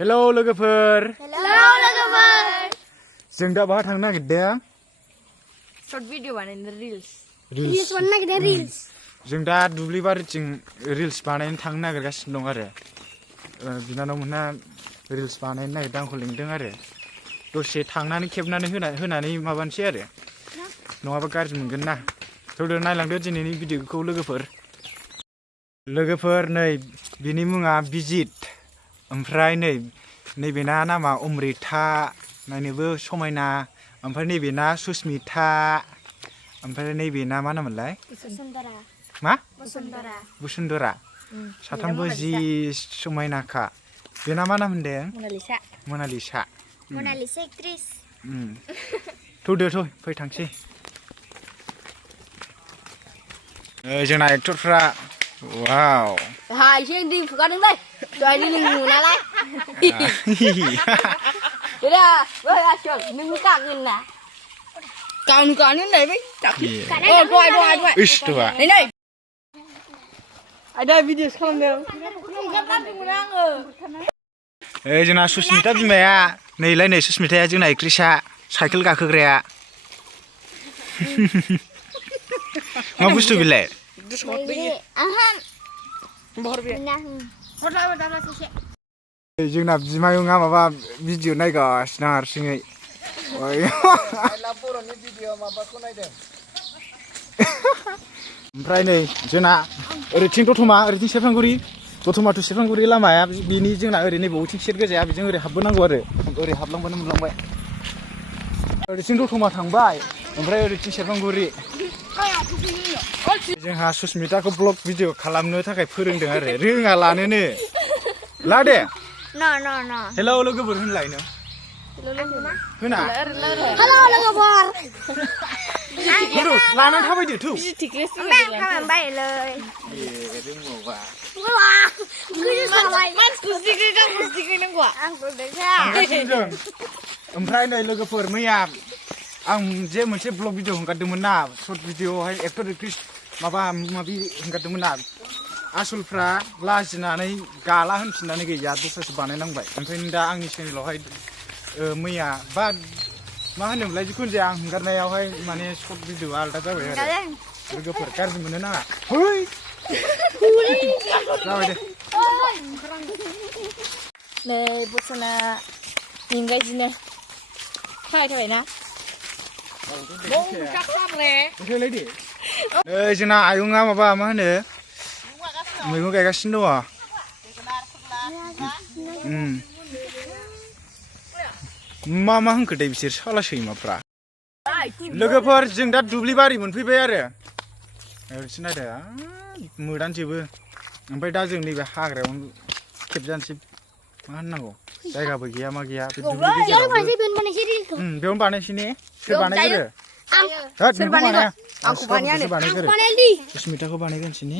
Hello लोगोफोर। Hello लोगोफोर। जों दा बहा थांनो नागिरदों? Short video बानायनो reels बानायनो नागिरदों reels। जों दा दुब्लि बारिथिं reels बानायनो थांनो नागिरगासिनो दं आरो। बिनानावमोनहा reels बानायनो नागिरदों आंखौ लिंदों आरो। दसे थांनानै खेबनानै होनानै माबानोसै आरो। नङाबा गाज्रि मोनगोन ना। थौदो नायलांदो दिनैनि भिडिअखौ लोगोफोर। लोगोफोर नै बिनि मुङा बिजित। ओमफ्राय नैबेना नामा अमृता, नायनोबो समायना। ओमफ्राय नैबेना सुस्मिता। ओमफ्राय नैबेना मा नाममोनलाय? बसुन्धरा। मा? बसुन्धरा। बसुन्धरा। साथामबो जि समायनाखा। बेना मा नाम होनदों? मनालिसा। मनालिसा। मनालिसा एक्ट्रिस। थौदो फै थांसै। जोंना एक्टरफ्रा वाव। एसे दै फुगारदों दै। दहाय नों नुनालाय। Udah, woi Acol, nunggu kangen lah. Kangen deh, Bang. Oh, dua. Ish, dua. Ini. Ada video sekarang. जोंना सुस्मिता बिमाया नैलाय नै सुस्मिताया जोंना एक्ट्रिसआ साइकेल गाखोग्राया। मा बुस्थु बेलाय? जोंना बिमायंआ माबा भिडिअ नायगासिनो हारसिङै। ओमफ्राय नै जोंना ओरैथिं दतमा, ओरैथिं सेरफांगुरि। दतमा टु सेरफांगुरि लामाया बिनि जोंना ओरै नै बबेथिं सेर गोजाया बिजों ओरै हाबबोनांगौ आरो। ओरै हाबलांबानो मोनलांबाय। ओरैथिं दतमा थांबाय, ओमफ्राय ओरैथिं सेरफांगुरि। जोंहा सुस्मिताखौ ब्लग भिडिअ खालामनो थाखाय फोरोंदों आरो। रोङा लानोनो। ला दे। No. हेलौ लोगोफोर होनलाय नों। होना। Halo लोगोफोर। लानानै थाबायदो थौ। Baikเลย. रोंबावबा। ओमफ्राय नै लोगोफोर मैया आं जे मोनसे ब्लग भिडिअ हगारदोंमोन ना, सर्ट भिडिअआवहाय एक्टर एक्ट्रिस माबा माबि हगारदोंमोन ना। आसलफ्रा लाजिनानै गाला होनफिननानै गैया, दस्रासो बानायनांबाय। ओमफ्राय दा आंनि चेनेलावहाय मैया बा मा होनोमोनलाय जिखुनु जाया आं हगारनायावहाय माने सर्ट भिडिअ आलादा जाबाय आरो। लोगोफोर गाज्रि मोननो नाङा। है जाबाय दे। नै बसना इंराजिनो थाबायना। जोंना आयंआ माबा मा होनो मैगं गायगासिनो दङ। मा होनखो दे बिसोर साला सैमाफ्रा। लोगोफोर जों दा दुब्लि बारि मोनफैबाय आरो। ओरैसो नायदो मोदानजोबो। ओमफ्राय दा जों नैबे हाग्रायावनो खेबजानोसै। मा होननांगौ जायगाबो गैया मा गैया। बेयावनो बानायसै ने? सोर बानायगोरो? सोर बानाया? आंखौ बानायगोरो। सुस्मिताखौ बानायगोनसै ने?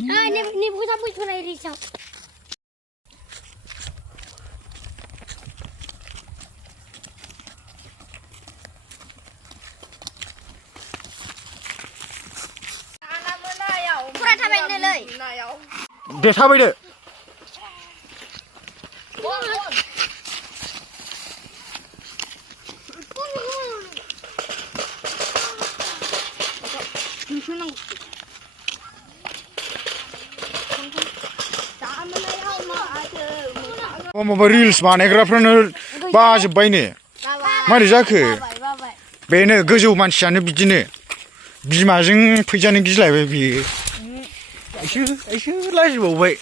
दे थाबायदो। माबा रिल्स बानायग्राफ्रानो बाजोब्बायनो। मारै जाखो? बेनो गोजौ मानसियानो बिदिनो। बिमाजों फैजानो गिलायबाय बियो। एसे लाजिबावबाय।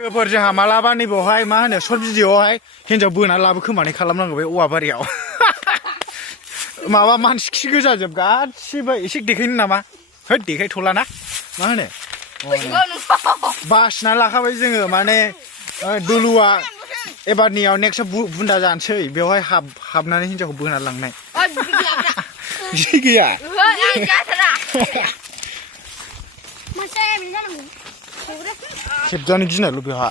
लोगोफोर जोंहा मालाबा नैबावहाय मा होनो सर्ट भिडिअआवहाय हिन्जाव बोना लाबोखोमानाय खालामनांगौ बे औवा बारियाव। माबा मानसि खि गोजाजोब गासिबो। एसे देखायनो नामा? होद देखायथ'लाना मा होनो? बासिना लाखाबाय जोङो माने दुलुआ एबारनियाव नेक्स्टआव बुन्दा जानोसै। बेवहाय हाबनानै हिन्जावखौ बोना लांनाय। जि गैया। खेबजानो गिनायल' बेहा।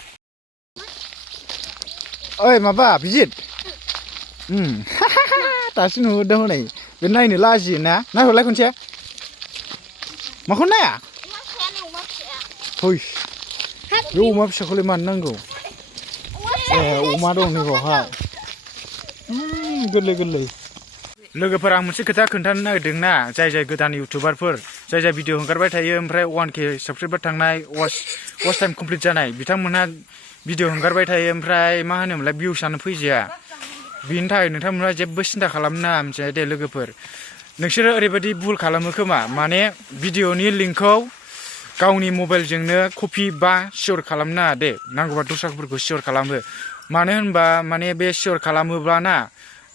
ओइ माबा बिजित। दासो नुहुरदों हनै। बे नायनो लाजियो ना? नायहरलाय खनसे। माखौ नाया? है बे अमा फिसाखौलाय मानो नांगौ? अमा दं नै बावहाय गोरलै गोरलै लोगोफोर आं मोनसे खोथा खोन्थानो नागिरदोंना जाय गोदान इउटुबारफोर जाय भिडिअ हगारबाय थायो ओमफ्राय 1K साबस्क्राइबार थांनाय वाच टाइम कमप्लिट जानाय बिथांमोनहा भिडिअ हगारबाय थायो ओमफ्राय मा होनोमोनलाय भिउसआनो फैजाया बिनि थाखाय नोंथांमोनहा जेबो सिन्था खालामनाङा मिथिबाय दे लोगोफोर नोंसोरो ओरैबायदि भुल खालामो खोमा माने भिडिअनि लिंकखौ गावनि मबाइलजोंनो कपि बा सियर खालामनाङा दे नांगौबा दस्राफोरखौ सियर खालामो मानो होनबा माने बे सियर खालामोब्लाना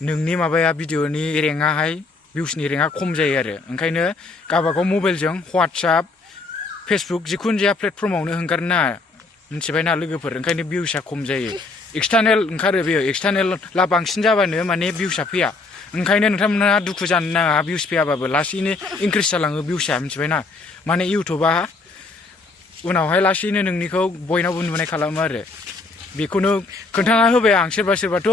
नोंनि माबाया भिडिअनि रेंकआहाय भिउसनि रेंकआ खम जायो आरो ओंखायनो गावबागाव मबाइलजों WhatsApp Facebook जिखुनु जाया प्लेटफर्मावनो हगारनो नाङा मिथिबायना लोगोफोर ओंखायनो भिउसआ खम जायो एक्सटार्नेल ओंखारो बेयो एक्सटार्नेला बांसिन जाबानो माने भिउसआ फैया ओंखायनो नोंथांमोनहा दुखु जानो नाङा भिउस फैयाबाबो लासैनो इनक्रिज जालाङो भिउसआ मिथिबायना माने इउटुबा उनावहाय लासैनो नोंनिखौ बयनावबो नुनाय खालामो आरो बेखौनो खोन्थाना होबाय आं सोरबाथ'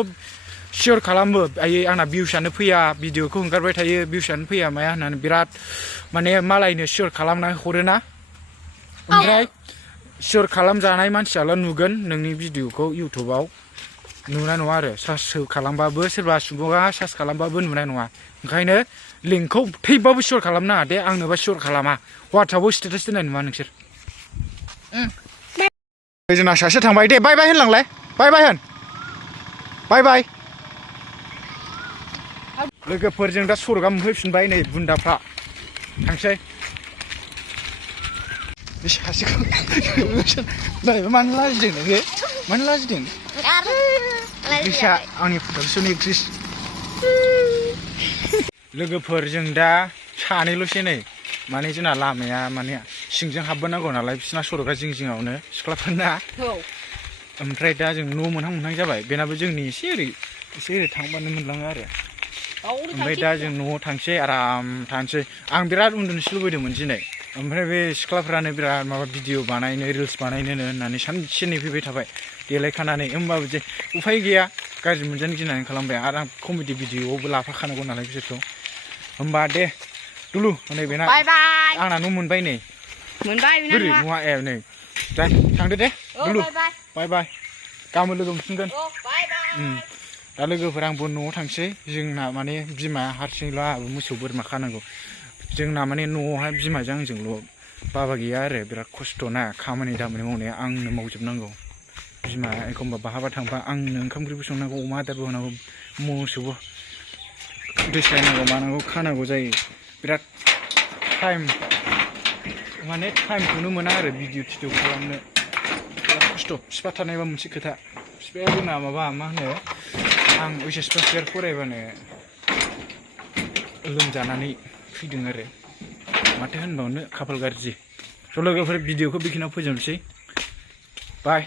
सियर खालामो आयै आंना भिउसआनो फैया भिडिअखौ हगारबाय थायो भिउसआनो फैया माया होननानै बिराद माने मालायनो सियर खालामना हरोना ओमफ्राय सियर खालामजानाय मानसियाल' नुगोन नोंनि भिडिअखौ इउटुबाव नुनाय नङा आरो सार्च खालामबाबो सोरबा सुबुङा सार्च खालामबाबो नुनाय नङा ओंखायनो लिंकखौ थैबाबो सियर खालामनाङा दे आंनोबा सियर खालामा WhatsAppआव स्टेटास दोननाय नुवा नोंसोर जोंना सासे थांबाय दे बाय बाय होनलांलाय बाय बाय होन बाय बाय लोगोफोरजों दा सरगा मोनफैफिनबाय नै बुन्दाफ्रा थांसै बे सासेखौ मानो लाजिदों नोङो मानो लाजिदों एक्ट्रिसा आंनि प्रडाक्सन एक्ट्रिस लोगोफोरजों दा सानैल'सै नै माने जोंना लामाया माने सिंजों हाबबोनांगौ नालाय बिसिना सरगा जिं जिङावनो सिख्लाफोरना ओमफ्राय दा जों न' मोनहां जाबाय बेनाबो जोंनि एसे ओरै थांबानो मोनलाङो आरो ओमफ्राय दा जों न'आव थांसै आराम थानोसै आं बिराद उन्दुनोसो लुबैदोंमोन दिनै ओमफ्राय बे सिख्लाफ्रानो बिराद माबा भिडिअ बानायनो रिल्स बानायनो होननानै सानसे नेफैबाय थाबाय देलायखानानै होमबाबो जे उफाय गैया गाज्रि मोनजानो गिनानै खालामबाय आरो आं कमेडि भिडिअआवबो लाफाखानांगौ नालाय बिसोरखौ होमबा दे दुलु नै बेना आंना न' मोनबाय नै बोरै न'आ नै दा थांदो दे दुलु बाय बाय गाबोन लोगो मोनफिनगोन दा लोगोफोर आंबो न'आव थांसै जोंना माने बिमाया हारसिंल' आंहाबो मोसौ बोरमा खानांगौ जोंना माने न'आवहाय बिमाजों आंजोंल' बाबा गैया आरो बिराद खस्थ'ना खामानि दामानि मावनाया आंनो मावजोबनांगौ बिमाया एखमबा बहाबा थांबा आंनो ओंखाम ओंख्रिबो संनांगौ अमा आदारबो होनांगौ मोसौबो दोस्लायनांगौ मानांगौ खानांगौ जायो बिराद टाइमखौनो मोना आरो भिडिअ थिडिअ खालामनो बिराद खस्थ' बिफा थानायबा मोनसे खोथा बिफाया जोंना माबा मा होनो आं HS फार्स्ट इयार फरायबानो लोमजानानै फैदों आरो माथो होनबावनो खाफाल गाज्रि स' लोगोफोर भिडिअखौ बेखिनियाव फोजोबनोसै बाय